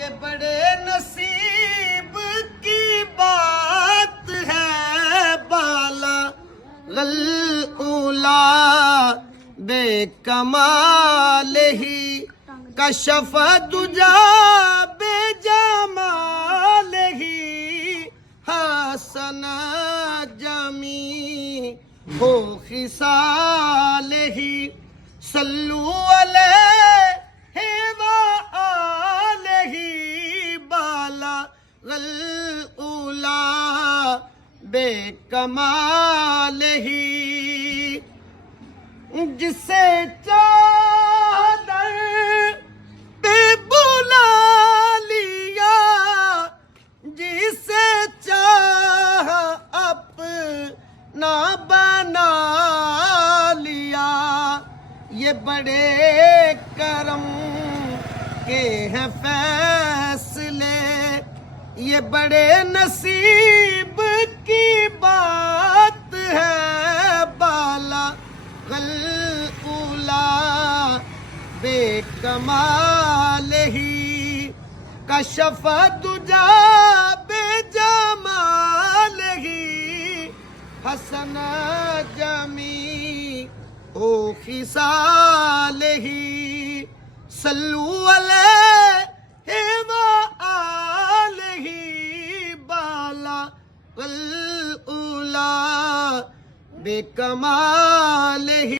یہ بڑے نصیب کی بات ہے بالا غلعلا بے کمال ہی کشف دجا بے جمال ہی حسن جمی ہو خصال ہی صلو علیہ وآلہ بالا غلعلا بے کمال ہی جسے چادر پہ بلا لیا جسے چاہ اپنا بنا لیا یہ بڑے کرم کے ہیں فیصلے یہ بڑے نصیب کی بات ہے بالا غلعلا بے کمال ہی کشف دجا بے جمال ہی حسن جمی او خصال ہی صلو علیہ وآلہ بالا غلعلا بے کمال ہی